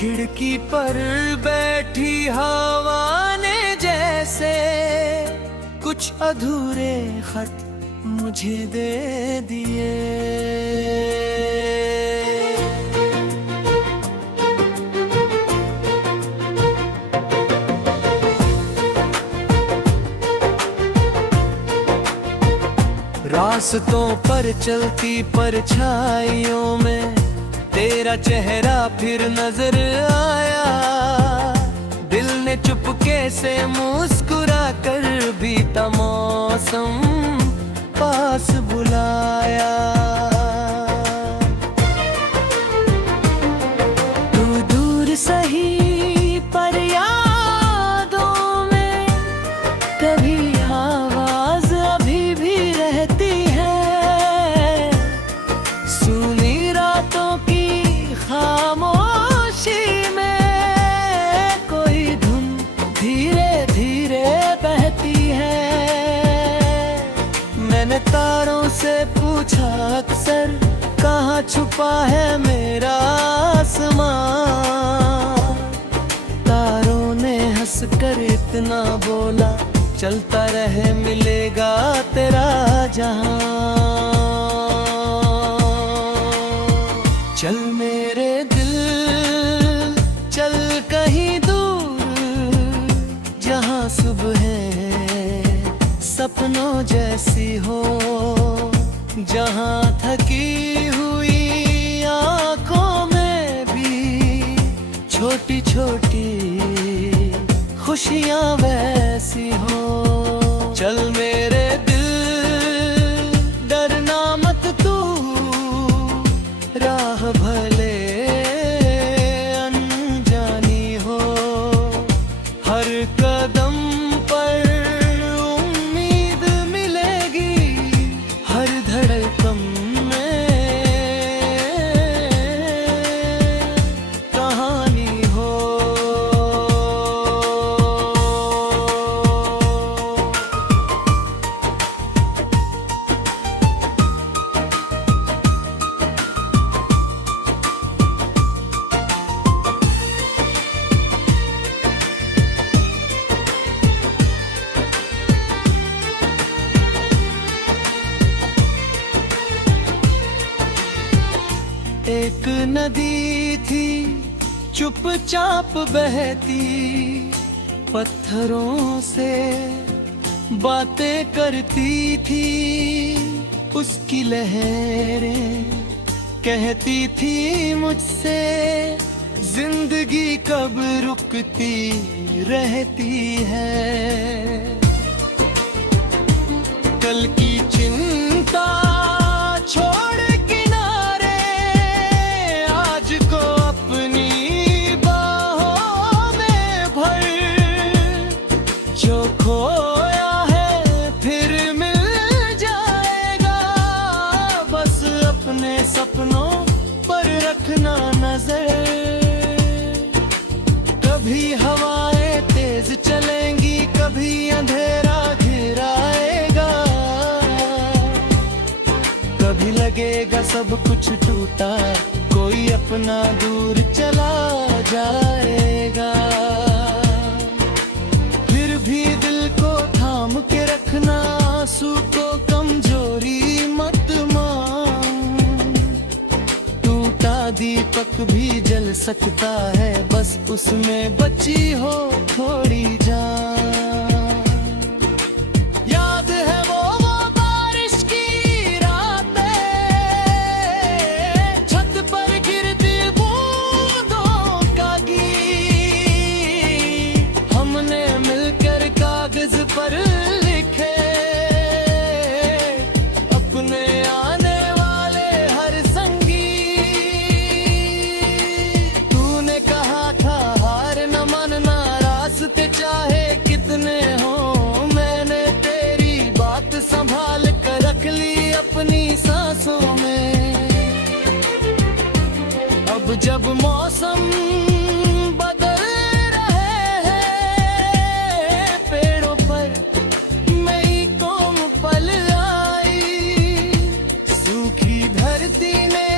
खिड़की पर बैठी हवा ने जैसे कुछ अधूरे खत मुझे दे दिए। रास्तों पर चलती परछाइयों में तेरा चेहरा फिर नजर आया। दिल ने चुपके से मुस्कुरा कर बीता मौसम पास बुलाया। तू दूर सही पर यादों में कभी आवाज अभी भी रहती है। सुनी रातों की खामोशी में कोई धुन धीरे धीरे बहती है। मैंने तारों से पूछा अक्सर कहाँ छुपा है मेरा आसमां। तारों ने हंसकर इतना बोला, चलता रहे मिलेगा तेरा जहां। चल मेरे दिल चल कहीं दूर, जहां सुबह सपनों जैसी हो, जहां थकी हुई आंखों में भी छोटी छोटी खुशियां वैसी हो। चल मेरे दिल डरना मत तू, राह भले अनजानी हो। हर कदम पर उम्मीद मिलेगी, हर धड़कन में कहानी हो। एक नदी थी चुपचाप बहती, पत्थरों से बातें करती थी। उसकी लहरें कहती थी मुझसे, जिंदगी कब रुकती रहती है। कल की चिंता छोड़ खोया है फिर मिल जाएगा। बस अपने सपनों पर रखना नजर। कभी हवाएं तेज चलेंगी, कभी अंधेरा घिराएगा। कभी लगेगा सब कुछ टूटा, कोई अपना दूर चला जाएगा। भी दिल को थाम के रखना, आंसू को कमजोरी मत मान। टूटा दीपक भी जल सकता है, बस उसमें बची हो थोड़ी जान। याद है वो बारिश की रातें, छत पर गिरती बूंदों का गीत। हमने कागज पर लिखे अपने आने वाले हर संगीत। तूने कहा था हार न मानना, रास्ते चाहे कितने हो। मैंने तेरी बात संभाल कर रख ली अपनी सांसों में। अब जब मौसम धरती ने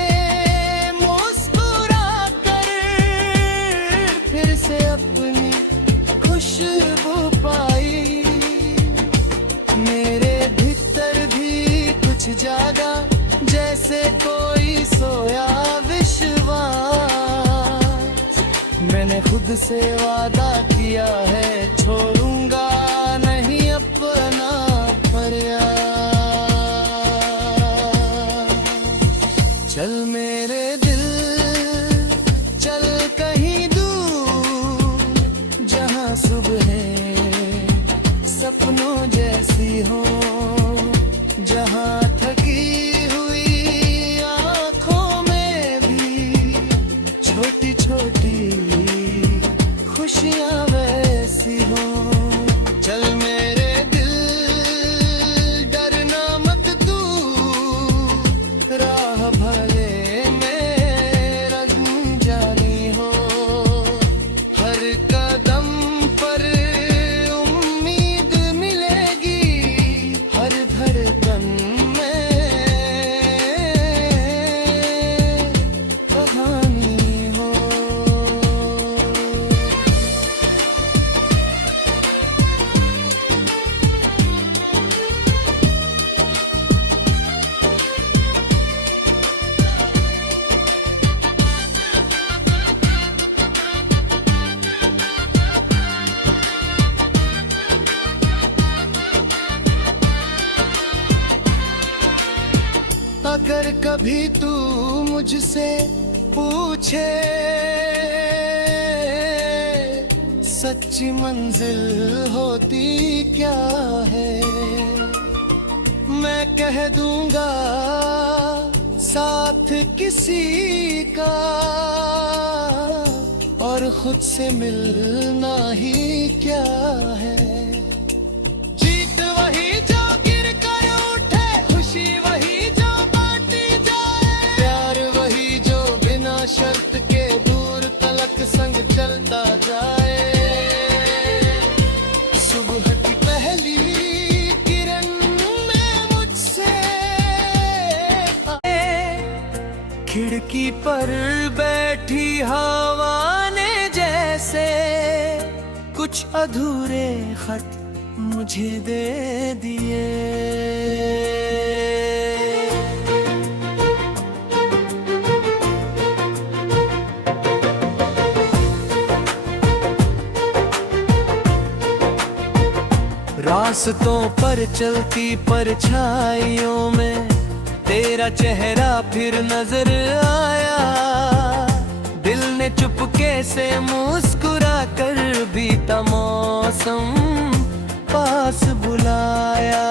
मुस्कुरा कर से अपनी खुशबू पाई, मेरे भीतर भी कुछ जागा, जैसे कोई सोया विश्वास। मैंने खुद से वादा किया है, छोड़ूंगा नहीं अपना प्रयास। चल मेरे दिल चल कहीं दूर, जहां सुबह सपनों जैसी हो, जहां थकी हुई आंखों में भी छोटी छोटी खुशियां वैसी हो। चल मेरे दिल डरना मत तू, राह भले में रंजानी हो, हर कदम पर उम्मीद मिलेगी, हर धड़कन में कहानी हो। अगर कभी तू मुझसे पूछे सच्ची मंजिल होती क्या है, मैं कह दूंगा साथ किसी का, और खुद से मिलना ही क्या है। जीत वही जो गिर कर उठे, खुशी वही जो बांटी जाए, प्यार वही जो बिना शर्त के दूर तलक संग चलता जाए। सुबह की पहली किरण में मुझसे खिड़की पर बैठी हवा ने जैसे कुछ अधूरे खत मुझे दे दिए। रास्तों पर चलती परछाइयों में तेरा चेहरा फिर नजर आया, दिल ने चुपके से मुस्कुरा कर बीता मौसम पास बुलाया।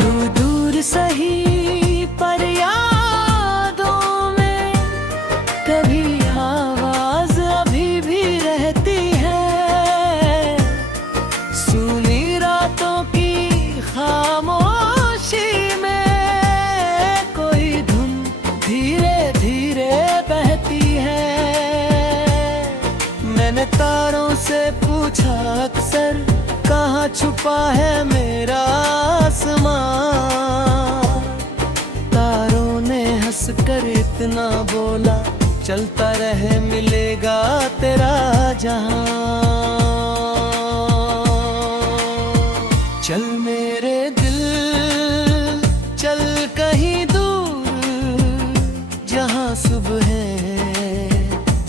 तू दूर सही पर यादों में कभी आवाज अभी भी रहती है, सुनी रातों की खामोशी में कोई धुन धीरे धीरे बहती है। मैंने तारों से पूछा अक्सर, कहाँ छुपा है मेरा आसमां। तारों ने हंसकर इतना बोला, चलता रहे मिलेगा तेरा जहां। चल मेरे दिल चल कहीं दूर, जहां सुबह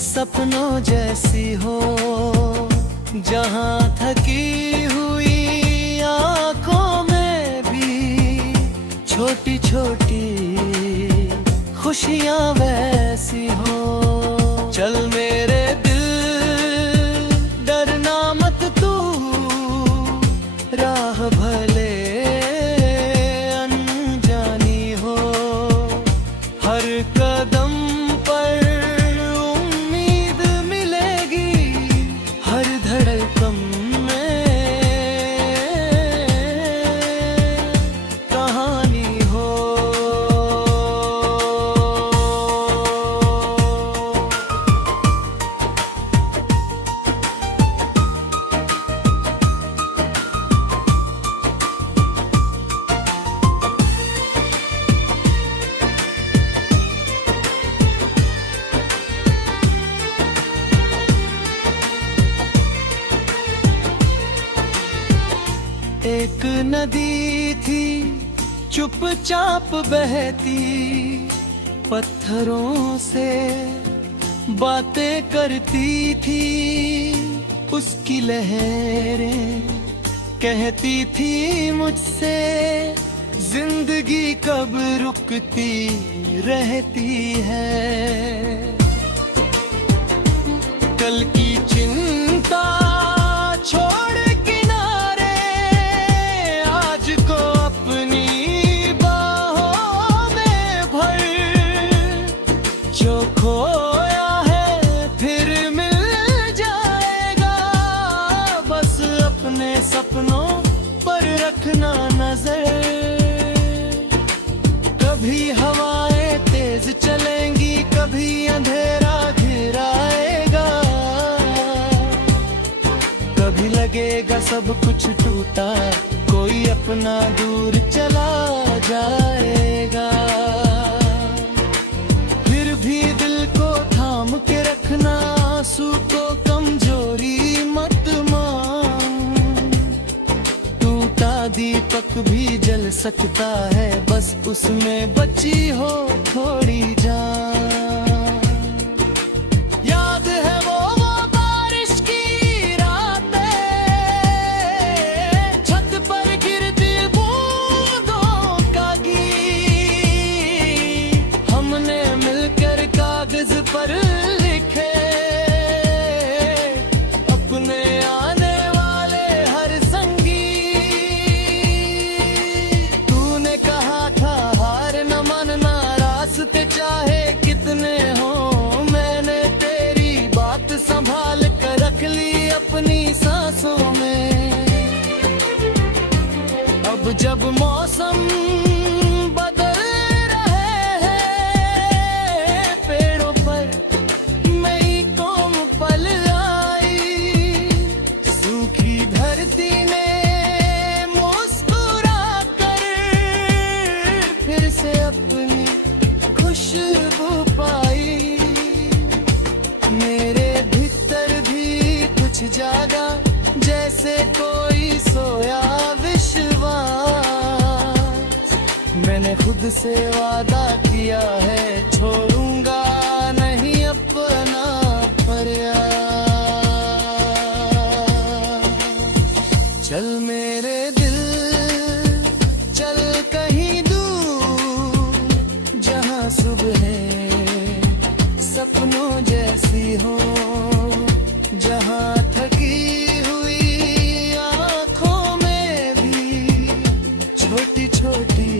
सपनों जैसी हो, जहां थकी हुई आंखों में भी छोटी छोटी खुशियां वैसी हो। चल मेरे दिल डरना मत तू, राह भले अनजानी हो, हर कदम पर उम्मीद मिलेगी, हर धड़कन में कहानी हो। नदी थी चुपचाप बहती, पत्थरों से बातें करती थी। उसकी लहरें कहती थी मुझसे, जिंदगी कब रुकती रहती है। कल की चिंता छोड़ किनारे, आज को अपनी बाहों में भर। जो खोया है फिर मिल जाएगा, बस अपने सपनों पर रखना नजर। कभी हवाएं तेज चलेंगी, कभी अंधेरा घिराएगा, कभी लगेगा सब कुछ टूटा, कोई अपना दूर चला जाएगा। फिर भी दिल को थाम के रखना, आंसू को कमजोरी मत मान। टूटा दीपक भी जल सकता है, बस उसमें बची हो थोड़ी जान। याद है वो बारिश की रातें, छत पर गिरती बूंदों का गीत। हमने मिलकर कागज पर लिखे अपने आने वाले हर संगीत। तूने कहा था हार न मानना, रास्ते चाहे कितने हो। मैंने तेरी बात संभाल कर रख ली अपनी सांसों में। अब जब मौसम बदल रहे हैं, पेड़ों पर नई कोम पल आई। सूखी धरती ने मुस्कुरा कर फिर से अपनी खुशबू पाई। मेरे भीतर भी कुछ जागा, जैसे कोई सोया विश्वास। मैंने खुद से वादा किया है, छोड़ूंगा नहीं अपना प्रयास। चल मेरे दिल चल कहीं दूर, जहां सुबह सपनों जैसी हो, जहां थकी हुई आंखों में भी छोटी छोटी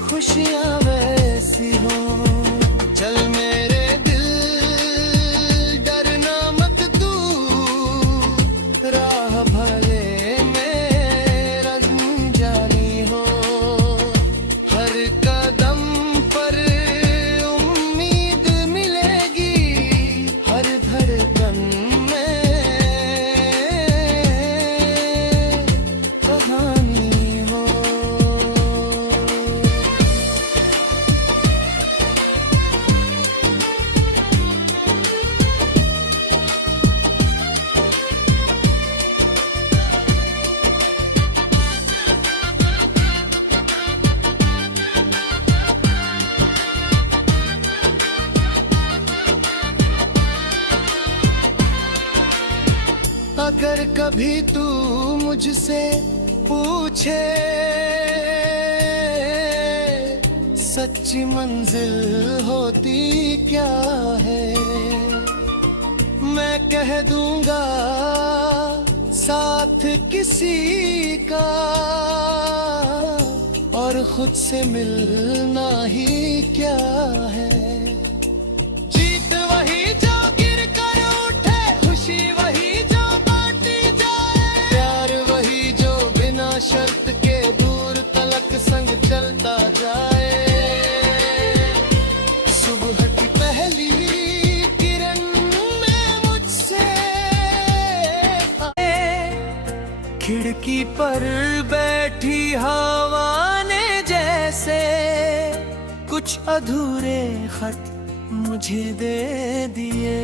खुशियां वैसी हो। चल मेरे दिल डरना मत तू, राह भले में रंजानी हो। हर कदम पर उम्मीद मिलेगी, हर धड़कन में कहानी हो। अगर कभी तू मुझसे पूछे सच्ची मंजिल होती क्या है, मैं कह दूंगा साथ किसी का, और खुद से मिलना ही क्या है। जीत वही जो गिर कर उठे, खुशी वही जो बांटी जाए, प्यार वही जो बिना शर्त के दूर तलक संग चलता जाए। सुबह की पहली किरण में मुझसे खिड़की पर बैठी हवा ने जैसे कुछ अधूरे खत मुझे दे दिए।